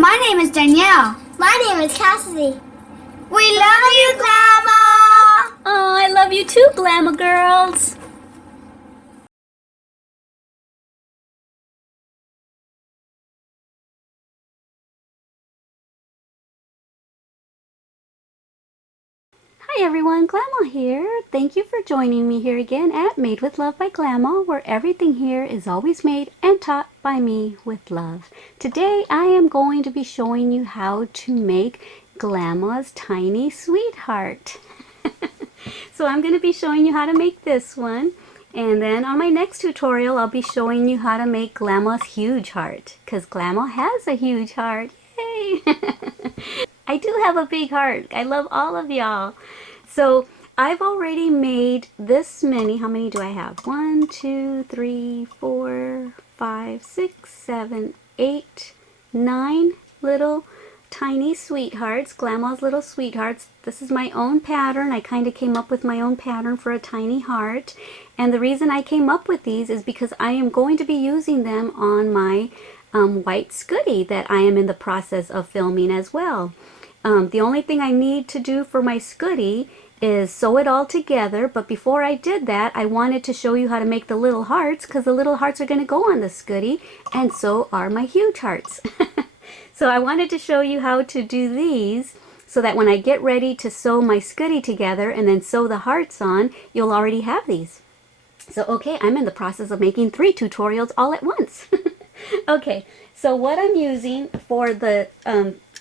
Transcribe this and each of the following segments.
My name is Danielle. My name is Cassidy. We love you, Glama! Oh, I love you too, Glama girls. Hi everyone, Glama here. Thank you for joining me here again at Made with Love by Glama, where everything here is always made and taught by me with love. Today I am going to be showing you how to make Glama's tiny sweetheart. So I'm going to be showing you how to make this one, and then on my next tutorial I'll be showing you how to make Glama's huge heart, because Glama has a huge heart. Yay! I do have a big heart. I love all of y'all. So I've already made this many. How many do I have? 1, 2, 3, 4, 5, 6, 7, 8, 9 little tiny sweethearts, Glama's little sweethearts. This is my own pattern. I kind of came up with my own pattern for a tiny heart. And the reason I came up with these is because I am going to be using them on my white scootie that I am in the process of filming as well. The only thing I need to do for my scootie is sew it all together, but before I did that, I wanted to show you how to make the little hearts, because the little hearts are going to go on the scootie, and so are my huge hearts. So I wanted to show you how to do these so that when I get ready to sew my scootie together and then sew the hearts on, you'll already have these. So okay, I'm in the process of making 3 tutorials all at once. Okay, so what I'm using for the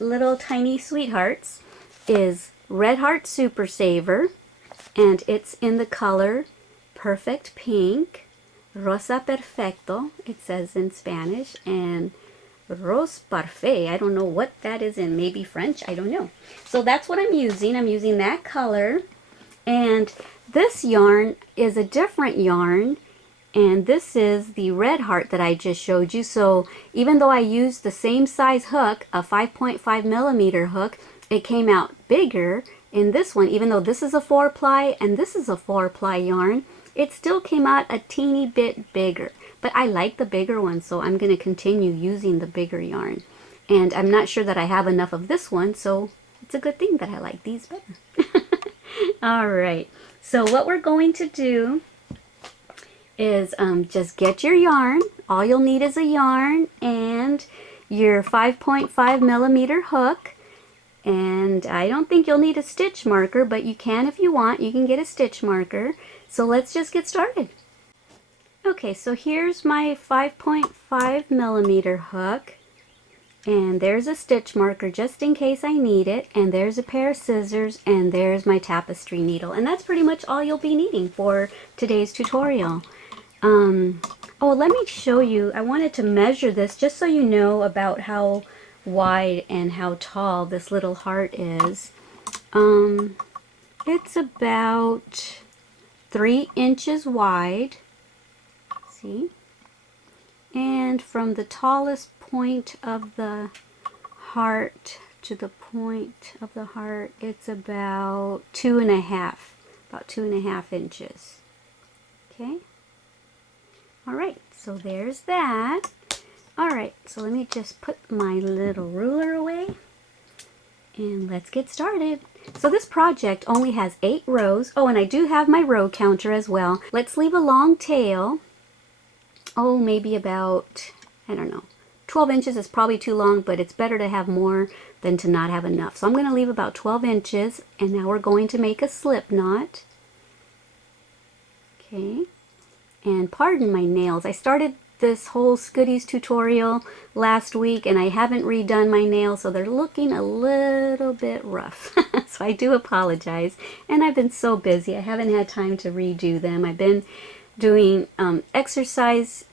little tiny sweethearts is Red Heart Super Saver, and it's in the color Perfect Pink, Rosa Perfecto, it says in Spanish, and Rose Parfait. I don't know what that is in, maybe French, I don't know. So that's what I'm using. I'm using that color, and this yarn is a different yarn, and this is the red heart that I just showed you. So even though I used the same size hook, a 5.5 millimeter hook, it came out bigger in this one. Even though this is a 4-ply and this is a 4-ply yarn, it still came out a teeny bit bigger. But I like the bigger one, so I'm going to continue using the bigger yarn. And I'm not sure that I have enough of this one, so it's a good thing that I like these better. Alright, so what we're going to do is just get your yarn. All you'll need is a yarn and your 5.5 millimeter hook. And I don't think you'll need a stitch marker, but you can if you want. You can get a stitch marker. So let's just get started. Okay, so here's my 5.5 millimeter hook, and there's a stitch marker just in case I need it, and there's a pair of scissors, and there's my tapestry needle, and that's pretty much all you'll be needing for today's tutorial. Oh, let me show you. I wanted to measure this just so you know about how wide and how tall this little heart is. It's about 3 inches wide. See? And from the tallest point of the heart to the point of the heart, it's about 2.5 inches. Okay? Alright, so there's that. Alright, so let me just put my little ruler away and let's get started. So this project only has 8 rows. Oh, and I do have my row counter as well. Let's leave a long tail. Oh, maybe about, I don't know, 12 inches is probably too long, but it's better to have more than to not have enough. So I'm going to leave about 12 inches, and now we're going to make a slip knot. Okay, and pardon my nails. I started this whole Scooties tutorial last week, and I haven't redone my nails, so they're looking a little bit rough. So I do apologize, and I've been so busy. I haven't had time to redo them. I've been doing exercise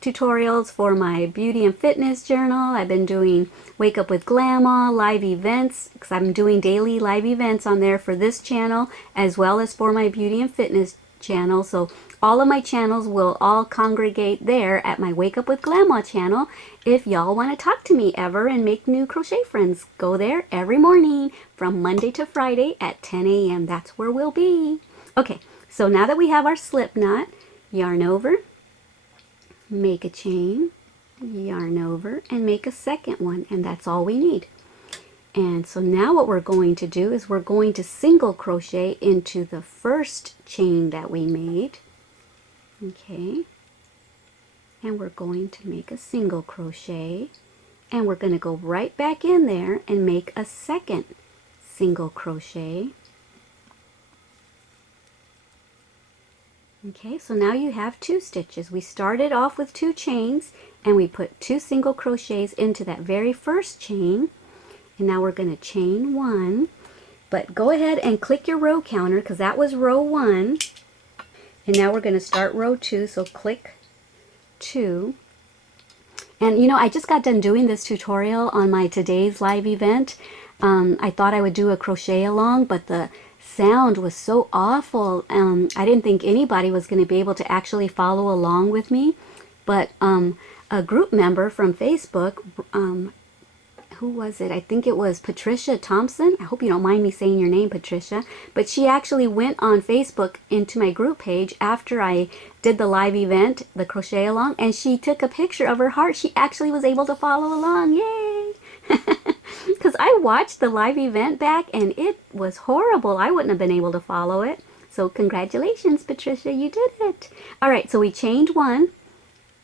tutorials for my beauty and fitness journal. I've been doing Wake Up with Glama live events, because I'm doing daily live events on there for this channel as well as for my beauty and fitness channel. So all of my channels will all congregate there at my Wake Up with Glama channel. If y'all want to talk to me ever and make new crochet friends, go there every morning from Monday to Friday at 10 a.m. That's where we'll be. Okay, so now that we have our slip knot, yarn over, make a chain, yarn over and make a second one, and that's all we need. And so now what we're going to do is we're going to single crochet into the first chain that we made. Okay, and we're going to make a single crochet, and we're going to go right back in there and make a second single crochet. Okay, so now you have 2 stitches. We started off with 2 chains and we put 2 single crochets into that very first chain, and now we're going to chain 1. But go ahead and click your row counter because that was row 1, and now we're going to start row 2, so click 2. And you know, I just got done doing this tutorial on my today's live event. I thought I would do a crochet along, but the sound was so awful. I didn't think anybody was going to be able to actually follow along with me. But a group member from Facebook, who was it? I think it was Patricia Thompson. I hope you don't mind me saying your name, Patricia. But she actually went on Facebook into my group page after I did the live event, the crochet along, and she took a picture of her heart. She actually was able to follow along. Yay! Because I watched the live event back and it was horrible. I wouldn't have been able to follow it. So congratulations, Patricia, you did it. All right, so we chained 1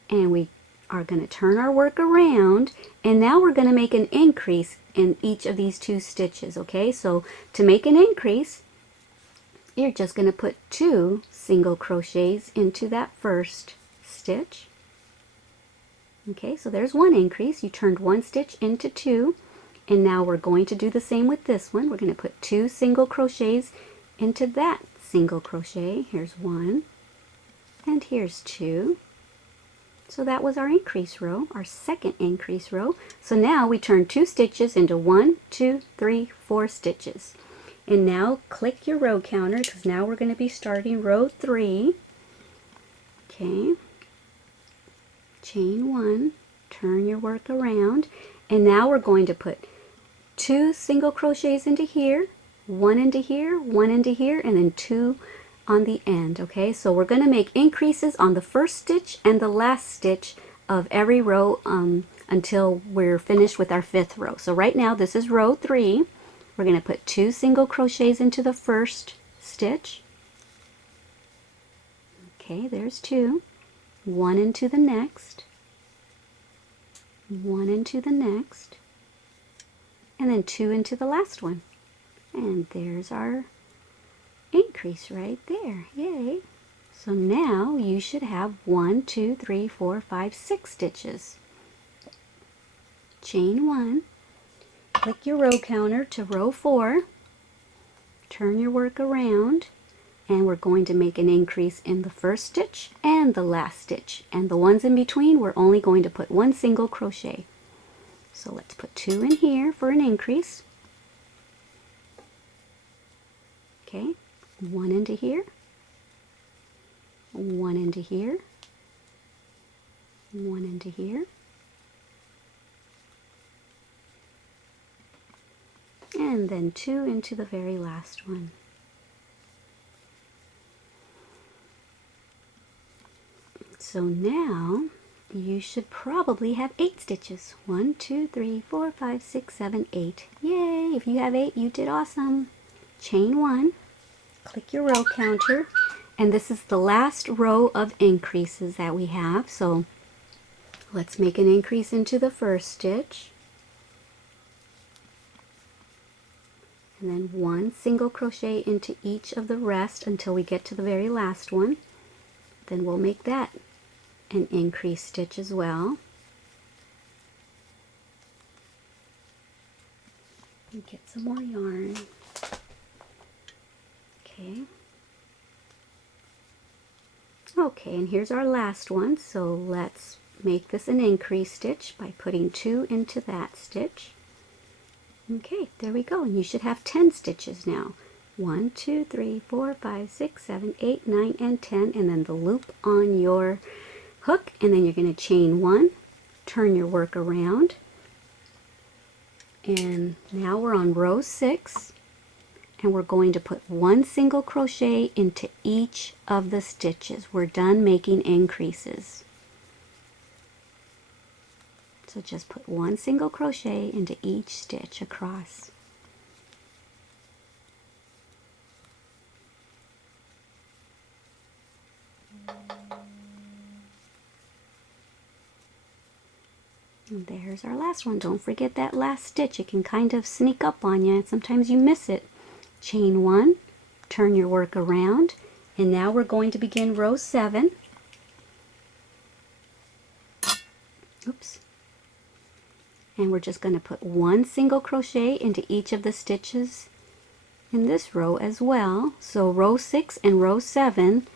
and we are going to turn our work around, and now we're going to make an increase in each of these 2 stitches. Okay, so to make an increase, you're just going to put 2 single crochets into that first stitch. Okay, so there's 1 increase. You turned 1 stitch into 2, and now we're going to do the same with this one. We're going to put 2 single crochets into that single crochet. Here's 1 and here's 2. So that was our increase row, our second increase row. So now we turn 2 stitches into 1, 2, 3, 4 stitches. And now click your row counter because now we're going to be starting row 3. Okay, chain 1, turn your work around, and now we're going to put 2 single crochets into here, 1 into here, 1 into here, and then 2 on the end. Okay, so we're going to make increases on the first stitch and the last stitch of every row until we're finished with our 5th row. So right now this is row 3. We're going to put 2 single crochets into the first stitch. Okay, there's 2. 1 into the next, 1 into the next, and then 2 into the last one. And there's our increase right there. Yay! So now you should have 1, 2, 3, 4, 5, 6 stitches. Chain 1, click your row counter to row 4, turn your work around, and we're going to make an increase in the first stitch and the last stitch, and the ones in between we're only going to put 1 single crochet. So let's put 2 in here for an increase. Okay, 1 into here, 1 into here, 1 into here, and then 2 into the very last one. So now you should probably have 8 stitches. 1, 2, 3, 4, 5, 6, 7, 8. Yay! If you have 8, you did awesome. Chain 1, click your row counter, and this is the last row of increases that we have. So let's make an increase into the first stitch, and then 1 single crochet into each of the rest until we get to the very last one. Then we'll make that an increase stitch as well. And get some more yarn. Okay. Okay, and here's our last one. So let's make this an increase stitch by putting 2 into that stitch. Okay, there we go. And you should have 10 stitches now. 1, 2, 3, 4, 5, 6, 7, 8, 9, and 10, and then the loop on your hook, and then you're going to chain 1, turn your work around, and now we're on row 6, and we're going to put 1 single crochet into each of the stitches. We're done making increases. So just put one single crochet into each stitch across. And there's our last one. Don't forget that last stitch. It can kind of sneak up on you, and sometimes you miss it. Chain 1, turn your work around, and now we're going to begin row 7. Oops. And we're just going to put one single crochet into each of the stitches in this row as well. So row 6 and row 7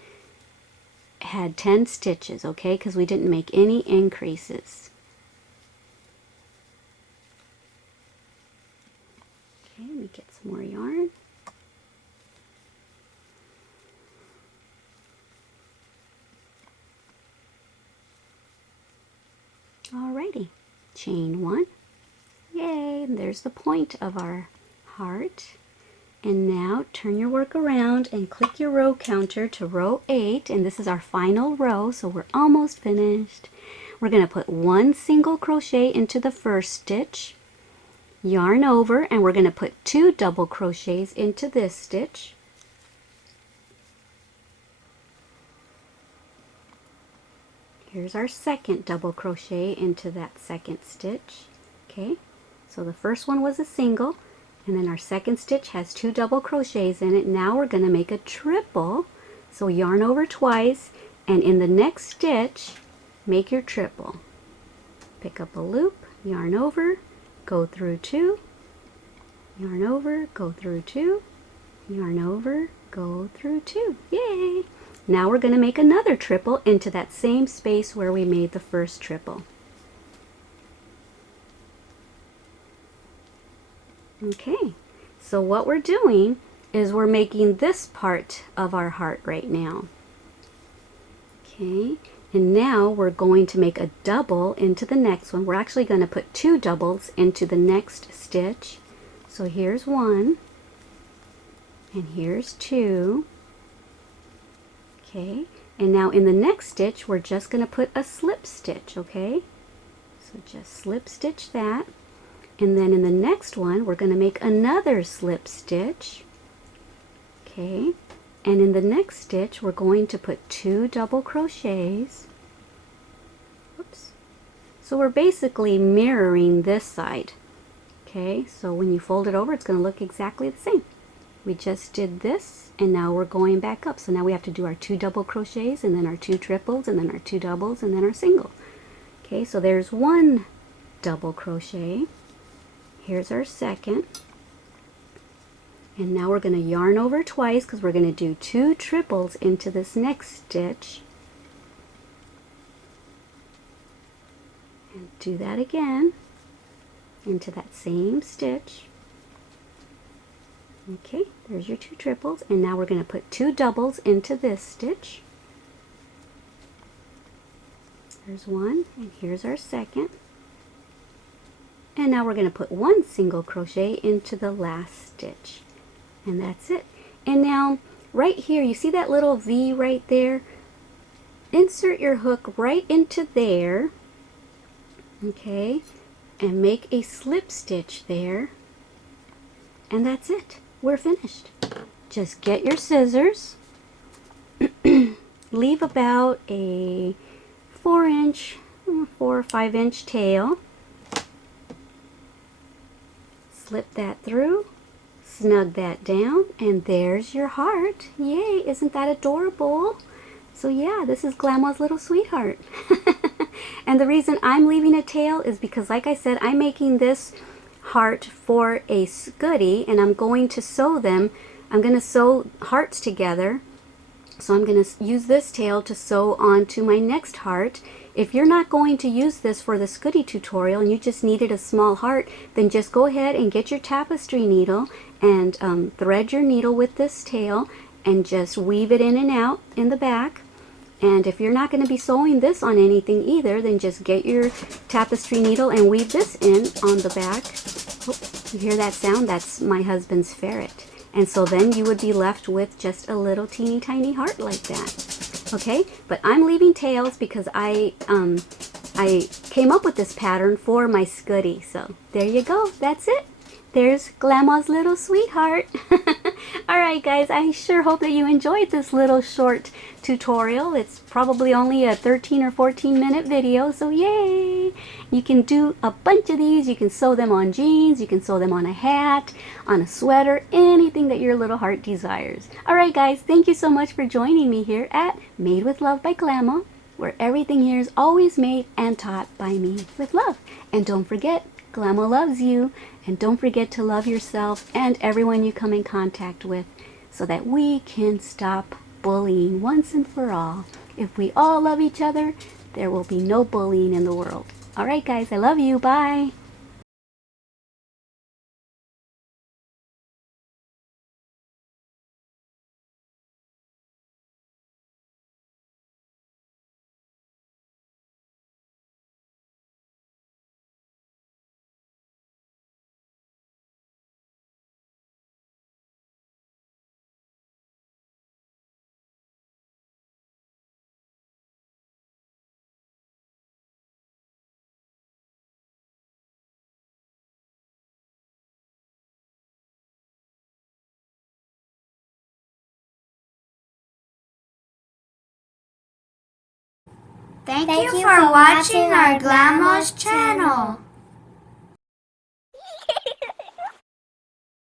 had 10 stitches, okay, because we didn't make any increases. Okay, let me get some more yarn. Alrighty, chain 1. Yay, and there's the point of our heart. And now turn your work around and click your row counter to row 8, and this is our final row, so we're almost finished. We're going to put one single crochet into the first stitch, yarn over, and we're going to put 2 double crochets into this stitch. Here's our second double crochet into that second stitch. Okay, so the first one was a single, and then our second stitch has 2 double crochets in it. Now we're going to make a triple. So yarn over twice, and in the next stitch, make your triple. Pick up a loop, yarn over, go through 2, yarn over, go through 2, yarn over, go through 2. Yay! Now we're going to make another triple into that same space where we made the first triple. Okay, so what we're doing is we're making this part of our heart right now. Okay, and now we're going to make a double into the next one. We're actually going to put 2 doubles into the next stitch. So here's 1, and here's 2. Okay, and now in the next stitch we're just going to put a slip stitch, okay? So just slip stitch that, and then in the next one we're going to make another slip stitch, okay? And in the next stitch we're going to put 2 double crochets. Oops. So we're basically mirroring this side, okay? So when you fold it over, it's going to look exactly the same. We just did this, and now we're going back up. So now we have to do our 2 double crochets, and then our 2 triples, and then our 2 doubles, and then our single. Okay, so there's 1 double crochet. Here's our second. And now we're going to yarn over twice because we're going to do 2 triples into this next stitch. And do that again into that same stitch. Okay, there's your 2 triples, and now we're going to put 2 doubles into this stitch. There's 1, and here's our second. And now we're going to put 1 single crochet into the last stitch. And that's it. And now, right here, you see that little V right there? Insert your hook right into there, okay, and make a slip stitch there. And that's it. We're finished. Just get your scissors, leave about a 4 or 5 inch tail, slip that through, snug that down, and there's your heart. Yay, isn't that adorable? So yeah, this is Glama's little sweetheart. And the reason I'm leaving a tail is because, like I said, I'm making this heart for a scooty, and I'm going to sew them. I'm going to sew hearts together, so I'm going to use this tail to sew onto my next heart. If you're not going to use this for the scooty tutorial and you just needed a small heart, then just go ahead and get your tapestry needle and thread your needle with this tail and just weave it in and out in the back. And if you're not going to be sewing this on anything either, then just get your tapestry needle and weave this in on the back. Oh, you hear that sound? That's my husband's ferret. And so then you would be left with just a little teeny tiny heart like that. Okay, but I'm leaving tails because I came up with this pattern for my Scooty. So there you go. That's it. There's Glama's little sweetheart. Alright guys, I sure hope that you enjoyed this little short tutorial. It's probably only a 13 or 14 minute video, so yay! You can do a bunch of these. You can sew them on jeans, you can sew them on a hat, on a sweater, anything that your little heart desires. Alright guys, thank you so much for joining me here at Made with Love by Glama, where everything here is always made and taught by me with love. And don't forget, Glama loves you, and don't forget to love yourself and everyone you come in contact with so that we can stop bullying once and for all. If we all love each other, there will be no bullying in the world. Alright guys, I love you. Bye. Thank you for watching our Glama's channel.